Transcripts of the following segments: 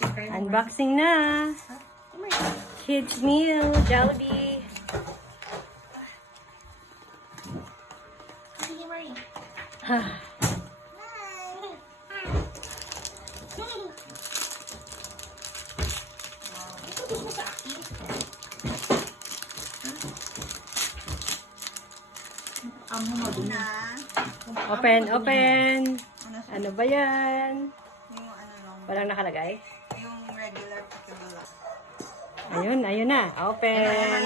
Unboxing na. Kids meal, Jollibee. Open, open. Ano ba yan? Yung ano lang, Walang nakalagay? yung regular pakibula. Ayun, ayun na. Open.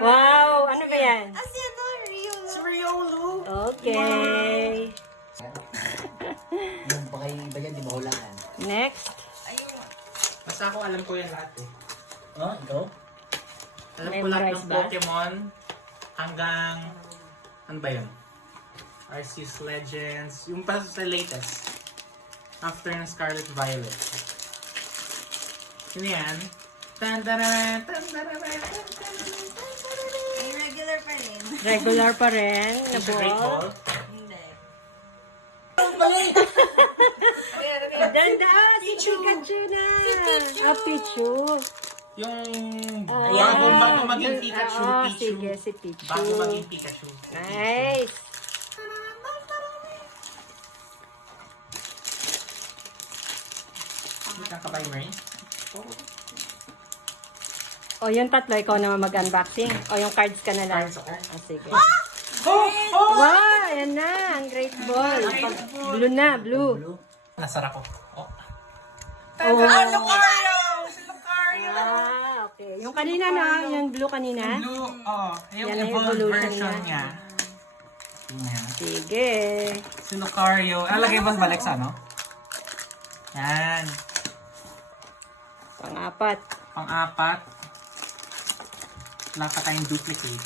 Wow! Ano ba yan? As yan no, real. Riolo! Okay. Yung pakay iba yan, di ba hulaan? Next. Ayun. Basta ako alam ko yan lahat eh. Oh, ikaw? Alam ko lahat Memorize ng ba? Pokemon hanggang... Ano ba yun? Arceus Legends. Yung pa sa latest. After ng Scarlet Violet. Sino yan? Tan-tararan, tan-tararan, tan-tararan, tan-tararan. Ay, regular pa rin. Regular pa rin. Na Is it Great ball. Ball? Hindi. Ganda! Si Pikachu na! Ah, Pichu. Yung Ah, bago maging Pikachu. ah, Pichu. sige, si Pichu. Bago maging Pikachu. Nice! Hindi ka ba, Mary? O, yung tatlo, ikaw naman mag-unboxing. O, yung cards ka na lang. Cards ako. Ah, sige. Oh! Oh! Wow! Ayan na! Ang great ball. Blue na, blue. Nasara ko. Oh. Oh. Lucario! Si Lucario! Ah, okay. Yung kanina na, yung blue kanina. Blue, oh. Yung Yan ang evolved evolution version niya. niya. Tingnan. Sige. Si Lucario. Lagay ba balik sa ano? Yan. Pang-apat. Pang-apat. Wala pa tayong duplicate.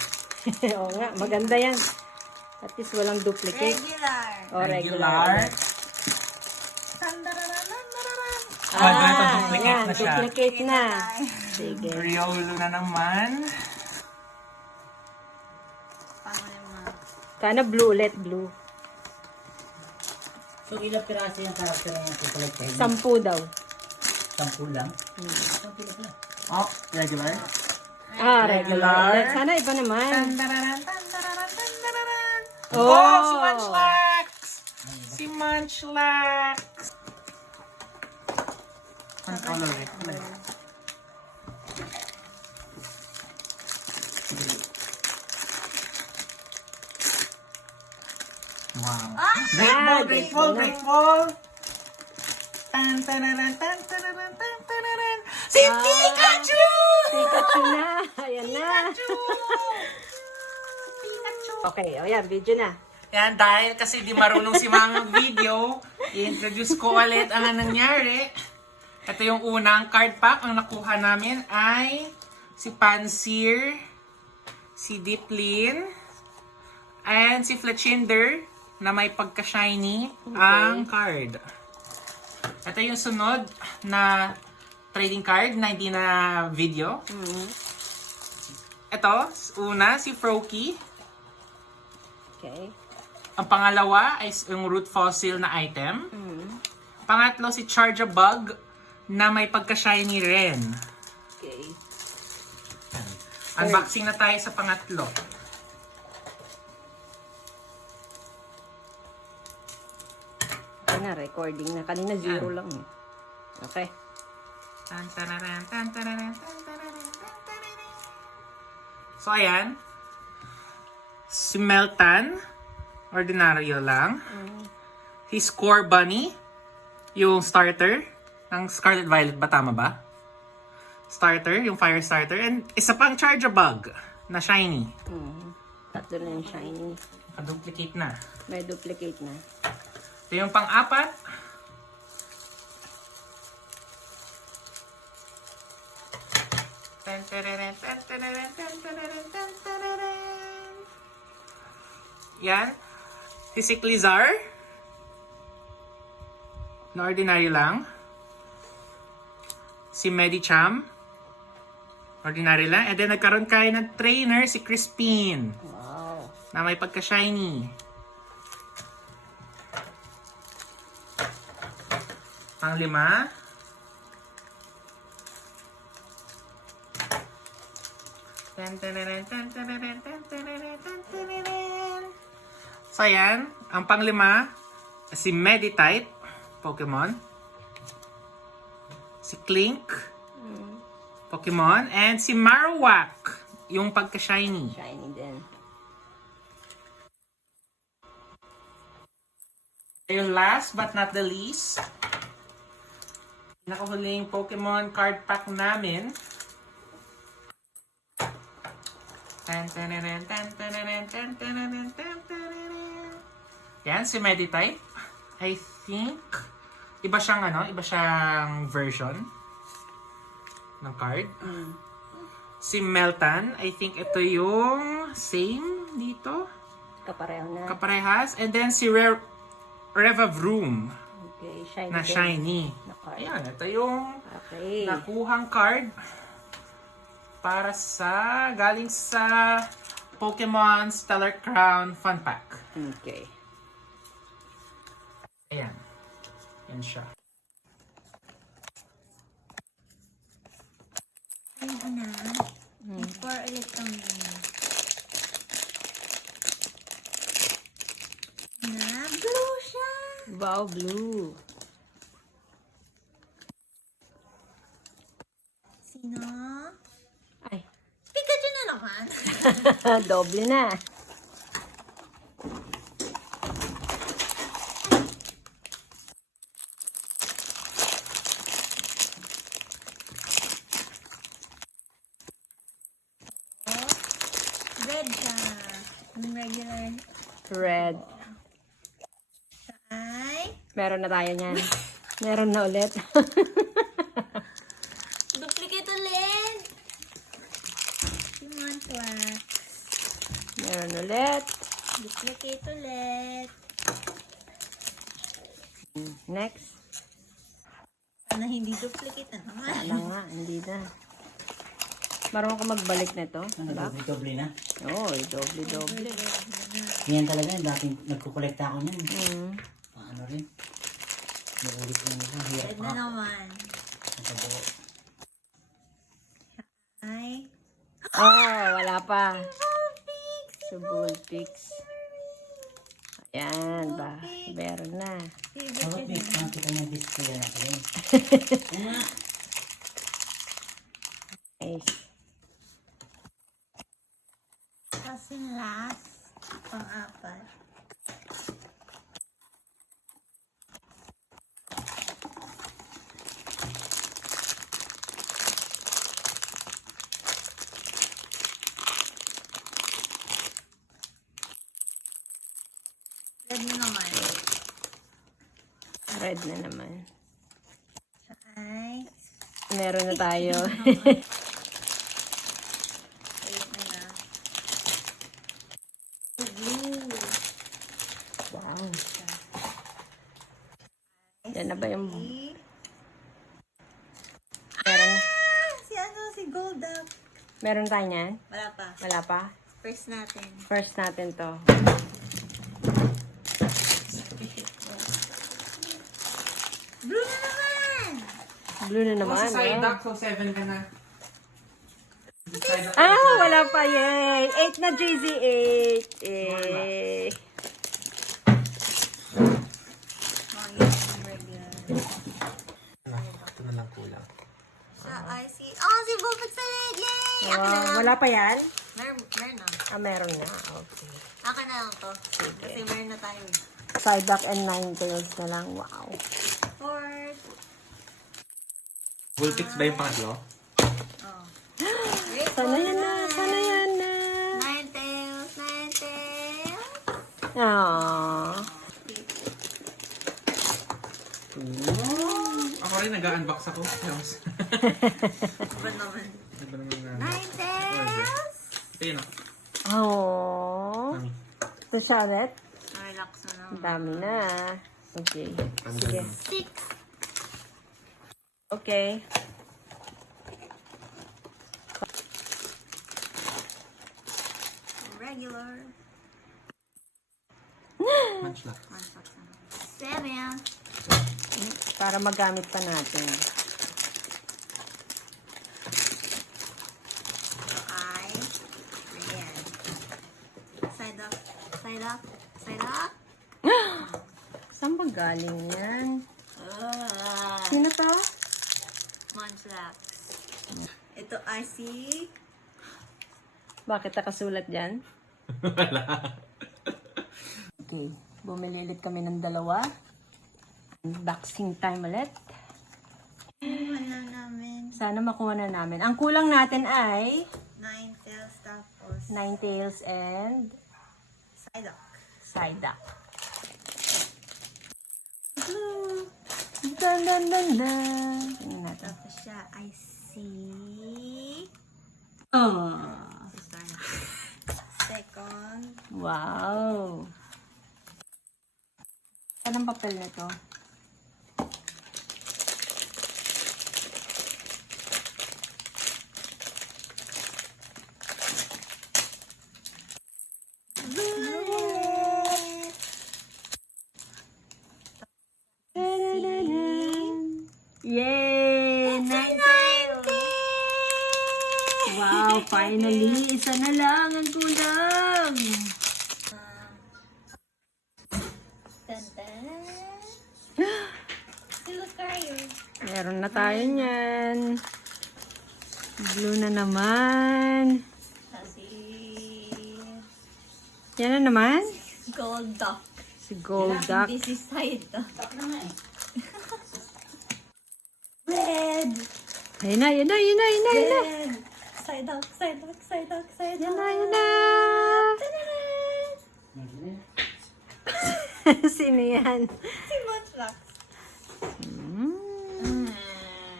Oo nga, maganda yan. At least walang duplicate. Regular. O, regular. Regular. Ah, ganito, duplicate yan, na siya. duplicate na. Sige. Riolo na naman. Paano naman? Sana blue ulit, blue. So, ilang piraso yung karakter ng kukulit kayo? 10 daw. 10 lang? Ang pila pala. Oh, regular. Ah, Regular. regular. Sana iba naman. Tandararan, tandararan, tandararan. Oh! Oh, si Munchlax! Si Munchlax! Ang color eh. Wow. Ah, Grateful, grateful! Tan tararan, tan tararan, tan tararan. Si Pikachu! Pikachu na. Ayan na. Pikachu! Okay, o yan, video na. Yan, dahil kasi di marunong si Mama mag-video, i-introduce ko ulit ang nangyari. Ito yung unang card pack. Ang nakuha namin ay si Pansir, si Dipplin, and si Fletchinder na may pagka-shiny ang card. Ito yung sunod na trading card na hindi na video. Ito, una, si Froakie. Okay. Ang pangalawa ay yung root fossil na item. Pangatlo si Charjabug na may pagka-shiny rin. Okay. Unboxing na tayo sa pangatlo. Okay na, recording na. Kanina 0 lang eh. Okay. Tan tararan, tan tararan, tan tararan, tan tararan. So ayan. Si Meltan. Ordinaryo lang. Si Score Bunny. Yung starter ng Scarlet Violet ba? Tama ba? Starter, yung fire starter. And isa pang Charjabug na shiny. Tatlo na yung shiny. Duplicate na. May duplicate na. Ito yung pang-apat. Tan tararan, tan tararan, tan tararan, tan tararan. Yan. Si Cyclizar. Na ordinary lang. Si Medicham. Ordinary lang. And then nagkaroon kayo ng trainer, si Crispin. Wow. Na may pagka-shiny. Pang-5. So, ayan. Ang panglima, si Meditite, Pokemon. Si Clink, Pokemon. And si Marowak, yung pagka-shiny. Shiny din. Yung last but not the least, nakahuling Pokemon card pack namin. Yan, si Meditite. I think, iba siyang version ng card. Si Meltan, I think ito yung same dito. Kapareho na. Kaparehas. And then si Revavroom Okay, shiny na din. shiny. Na card. Ayan, ito yung Okay. nakuhang card para galing sa Pokemon Stellar Crown Fun Pack. Okay. Ayan. Yan siya. Ayun na. For ulit kami. Na, blue siya. Wow, blue. Sino? Ay, Pikachu na naman. doble na. Red siya. Yung regular. Red. Ay. Meron na tayo niyan. Meron na ulit. Duplicate ulit. Si Montwax. Meron ulit. Duplicate ulit. Next. Sana hindi duplicate na naman. Sana nga, hindi na. Marunong ka magbalik nito. Ano, doble na? Oo, doble-doble. Yan talaga, dating nagkukolekta ako niyan. Ano rin? Naulit ko nito. Hirap Red na pa. naman. Nakabuo. Ay. Oh, wala pa. Sa Bullpix. Ayan ba? Meron na. Bakit may kita niya display na ako yun? Ano? Nice. Tapos yung last. Pang-apat. Red na naman. Red na naman. Ay. Meron na tayo. Ayun na. Blue. Wow. Yan na ba yung... Meron na. Si ano? Si Golduck. Meron tayo niyan? Wala pa. Wala pa? First natin. First natin to. Blue na naman! Blue na naman. Sa side eh. duck, so 7 ka na. Side duck. Ah, wala pa. Yay! 8 na, JZ. 8. Eh. Oh, yes. Regular. Ito na lang kulang. Siya ay si... Oh, si Bulbix ulit! Yay! Akin na Wow, lang. wala pa yan? Meron na. Ah, meron na. Okay. Akin na lang to. Kasi meron na tayo. Psyduck and Ninetales na lang. Wow. Fourth. Bullpix ba yung pangatlo? Oh. Sana yan na. Sana yan na. Ninetales. Ninetales. Aww. Ako rin nag-unbox ako. Ba naman? Iba naman na. Ninetales. Ito yun Aww. Mami. Ito Charlotte. Relax na lang. Ang dami na. Okay. Sige. 6. Okay. Regular. Munchlax. 7. Para magamit pa natin. 5. Psyduck. Psyduck. Saan ba galing yan? Ah. Sino to? Munchlax. Ito ay si... Bakit nakasulat dyan? Okay. Bumili ulit kami ng dalawa. Unboxing time ulit. Wala namin. Sana makuha na namin. Ang kulang natin ay 9tails tapos 9tails and Psyduck. Psyduck. Dun, dun, dun, dun. Tingnan natin. Tapos siya ay si... Oh. Second. Wow. Anong papel na to? Yay! 9tails! Wow, finally! Isa na lang ang kulang! Tantan. Silukayo. Meron na tayo niyan. Blue na naman. Kasi... Yan na naman. Gold duck. Si Gold Duck. This is Psyduck. Red! Ayun na, ayun na, ayun na, ayun na, ayun na. Red. Psyduck, Psyduck, Psyduck, Psyduck. Ayun na, ayun na. Sino yan? Si Munchlax.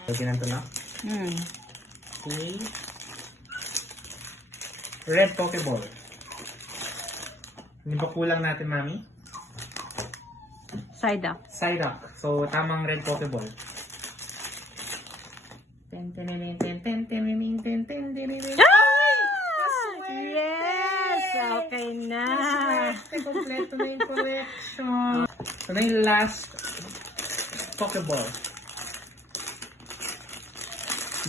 Lagyan natin na. Hmm. Okay. Red Pokeball. Hindi ba kulang natin, Mami? Psyduck. Psyduck. So, tamang red Pokeball. Yes! Okay na. Kompleto na yung collection. So, na yung last Pokeball.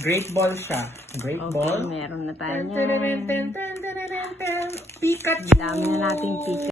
Great Ball siya. Great Okay, Ball. meron na tayo niyan. Pikachu! Dami na nating pika.